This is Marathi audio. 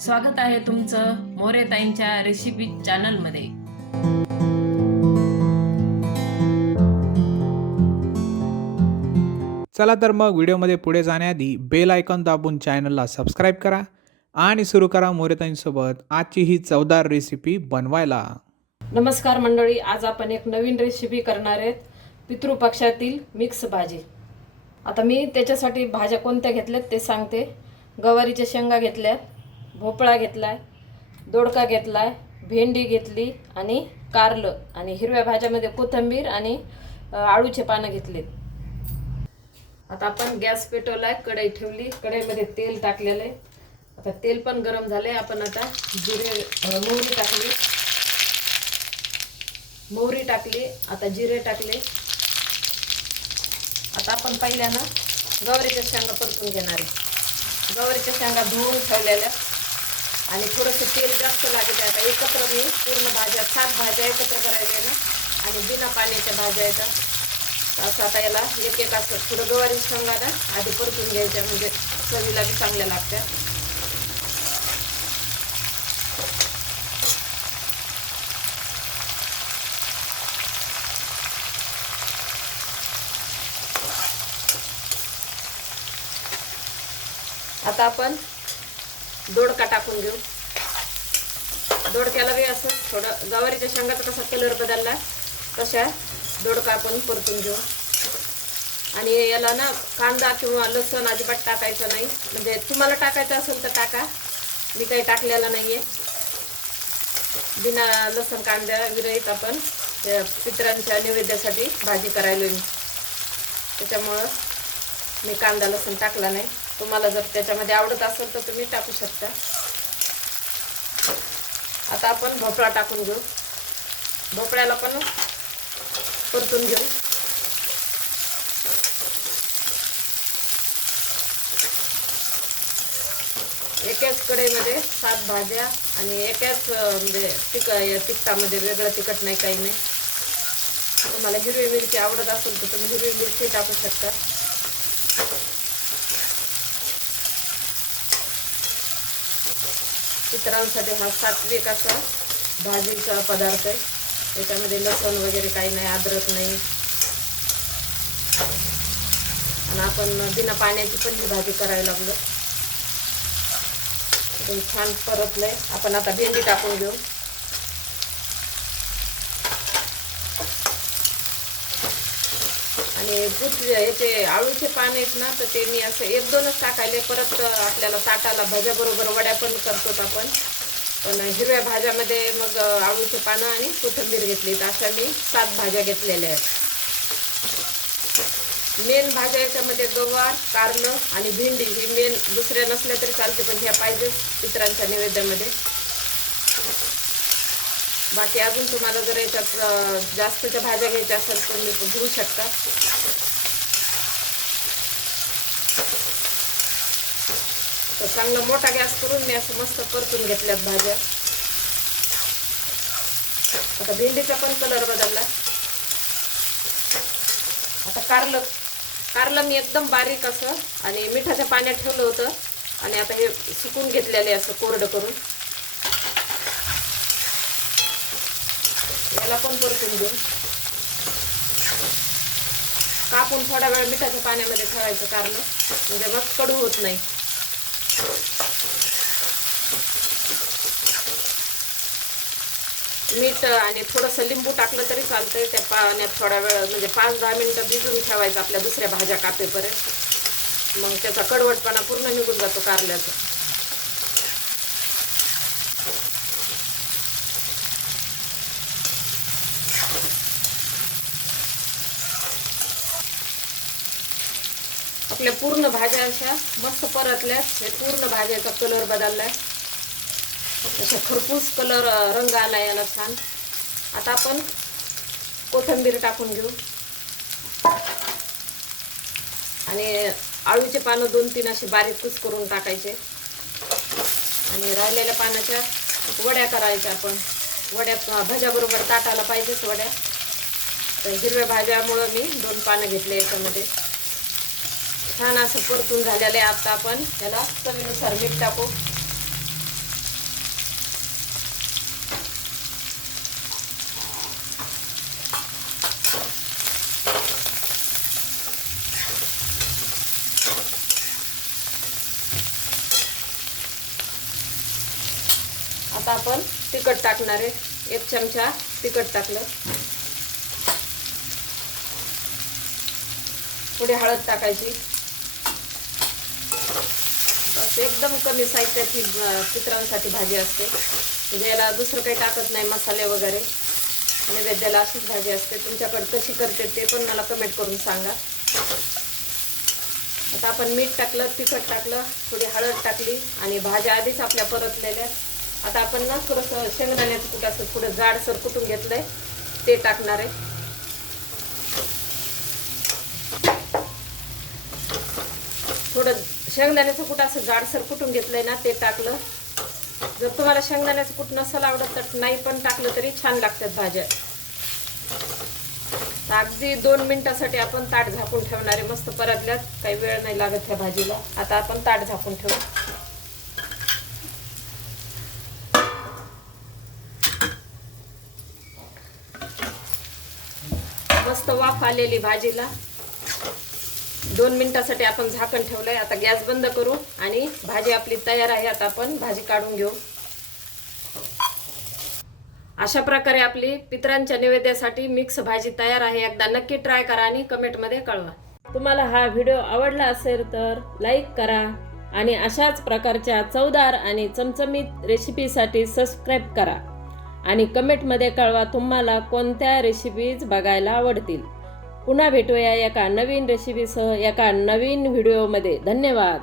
स्वागत आहे तुमचं मोरेताईंच्या रेसिपी चॅनलमध्ये चला तर मग व्हिडिओमध्ये पुढे जाण्याआधी बेल आयकॉन दाबून चॅनलला सबस्क्राईब करा आणि सुरू करा मोरेताईंसोबत आजची ही चवदार रेसिपी बनवायला. नमस्कार मंडळी आज आपण एक नवीन रेसिपी करणार आहेत. पितृपक्षातील मिक्स भाजी. आता मी त्याच्यासाठी भाज्या कोणत्या घेतल्यात ते सांगते. गवारीच्या शेंगा घेतल्यात. भोपळा घेतलाय दोडका घेतलाय भेंडी घेतली आणि कारलं आणि हिरव्या भाज्यामध्ये कोथिंबीर आणि आळूचे पानं घेतलेत. आता आपण गॅस पेटवलाय कढई ठेवली. कढईमध्ये तेल टाकलेलं आहे. आता तेल पण गरम झालंय. आपण आता जिरे मोहरी टाकली. मोहरी टाकली. आता जिरे टाकले. आता आपण पहिल्यानं गवारीच्या शेंगा परतून घेणार आहे. गवारीच्या शेंगा धुवून ठेवलेल्या. आणि थोडंसं तेल जास्त लागते आता. एकत्र मी पूर्ण भाज्या सात भाज्या एकत्र करायला आहे ना. आणि बिना पाण्याच्या भाज्या येतात असं आता याला एक एक असं थोडं गवारी शेंगा ना आधी परतून घ्यायच्या. म्हणजे चवीला बी चांगल्या लागत्या. आता आपण दोडका टाकून घेऊ. दोडक्याला बी असं थोडं गवारीच्या शेंगाचा कसा कलर बदलला तशा दोडका आपण परतून घेऊ. आणि याला ना कांदा किंवा लसूण अजिबात टाकायचं नाही. म्हणजे तुम्हाला टाकायचं असेल तर टाका. मी काही टाकलेला नाही आहे बिना लसूण कांद्या विरहित आपण त्या पितरांच्या नैवेद्यासाठी भाजी करायला मी त्याच्यामुळं मी कांदा लसूण टाकला नाही. तुम्हाला जर त्याच्यामध्ये आवडत असेल तर तुम्ही टाकू शकता. आता आपण भोपळा टाकून घेऊ. भोपळ्याला पण परतून घेऊ. एकाच कढईमध्ये सात भाज्या आणि एकाच म्हणजे तिक तिखटामध्ये वेगळं तिखट नाही काही नाही. तुम्हाला हिरवी मिरची आवडत असेल तर तुम्ही हिरवी मिरची टाकू शकता. चित्रांसाठी हा सात्विक असा भाजीचा पदार्थ आहे. त्याच्यामध्ये लसण वगैरे काही नाही अद्रक नाही. आणि आपण बिना पाण्याची पण ही भाजी करायला लागलो. छान परतलं छान परतलंय. आपण आता भेंडी टाकून घेऊ. आणि याचे आळूचे पान आहेत ना तर ते मी असं एक दोनच टाकायले. परत आपल्याला ताटाला भाज्याबरोबर वड्या पण करतो आपण. पण हिरव्या भाज्यामध्ये मग आळूचे पानं आणि कोथिंबीर घेतली तर अशा मी सात भाज्या घेतलेल्या आहेत. मेन भाज्या याच्यामध्ये गवार कारलं आणि भेंडी ही मेन दुसऱ्या नसल्या तरी चालते पण ह्या पाहिजेच पितरांच्या नैवेद्यामध्ये. बाकी अजून तुम्हाला जर याच्यात जास्तच्या भाज्या घ्यायच्या असेल तर तुम्ही घेऊ शकता. तर चांगला मोठा गॅस करून मी असं मस्त परतून घेतल्यात भाज्या. आता भेंडीचा पण कलर बदलला. आता कारलं कारलं मी एकदम बारीक असं आणि मिठाच्या पाण्यात ठेवलं होतं आणि आता हे सुकून घेतलेले असं कोरडं करून. याला पण परतून घेऊ. कापून थोडा वेळ मिठाच्या पाण्यामध्ये ठेवायचं कारलं म्हणजे मग कडू होत नाही. मीठ आणि थोडंसं लिंबू टाकलं तरी चालतंय. त्या पाण्यात थोडा वेळ म्हणजे पाच दहा मिनटं भिजून ठेवायचं आपल्या दुसऱ्या भाज्या कापेपर्यंत. मग त्याचा कडवटपणा पूर्ण निघून जातो कारल्याचा. आपल्या पूर्ण भाज्या अशा मस्त परतल्या. हे पूर्ण भाज्याचा कलर बदललाय अशा खरपूस कलर रंग आला याला छान. आता आपण कोथिंबीर टाकून घेऊ. आणि आळूचे पानं दोन तीन असे बारीक कुस करून टाकायचे. आणि राहिलेल्या पानाच्या वड्या करायच्या आपण. वड्या भाज्याबरोबर ताटाला पाहिजेच वड्या. तर हिरव्या भाज्यामुळं मी दोन पानं घेतले याच्यामध्ये. छान असं परतून झालेलं आहे आता आपण. त्याला चवीनुसार मीठ टाकू. आता आपण तिखट टाकणार आहे. एक चमचा तिखट टाकलं. पुढे हळद टाकायची. असते. एकदम कमी साहित्याची अं, भाजी असते. म्हणजे याला दुसरं काही टाकत नाही मसाले वगैरे. नैवेद्याला अशीच भाजी असते. तुमच्याकडे कशी करते ते पण मला कमेंट करून सांगा. आता आपण मीठ टाकलं तिखट टाकलं थोडी हळद टाकली आणि भाज्या आधीच आपल्या परतलेल्या. आता आपण ना थोडंसं शेंगदाण्याचं कुठं असं थोडं जाडसर कुटून घेतलंय ते टाकणार आहे. थोडं शेंगदाण्याचं कुठं असं जाडसर कुटून घेतलंय ना ते टाकलं. जर तुम्हाला शेंगदाण्याचं कुठं नसेल आवडत तर नाही पण टाकलं तरी छान लागतात भाज्या. अगदी दोन मिनिटासाठी आपण ताट झाकून ठेवणारे मस्त परतल्यात. काही वेळ नाही लागत ह्या भाजीला. आता आपण ताट झाकून ठेवू. मस्त वाफ आलेली भाजीला. दोन मिनिटासाठी आपण झाकण ठेवलंय. आता गॅस बंद करू आणि भाजी आपली तयार आहे. आता आपण भाजी काढून घेऊ. अशा प्रकारे आपली पितरांच्या नैवेद्यासाठी मिक्स भाजी तयार आहे. एकदा नक्की ट्राय करा आणि कमेंटमध्ये कळवा. तुम्हाला हा व्हिडिओ आवडला असेल तर लाईक करा आणि अशाच प्रकारच्या चवदार आणि चमचमीत रेसिपीसाठी सबस्क्राईब करा. आणि कमेंटमध्ये कळवा तुम्हाला कोणत्या रेसिपीज बघायला आवडतील. पुन्हा भेटूया एका नवीन रेसिपीसह एका नवीन व्हिडिओमध्ये धन्यवाद.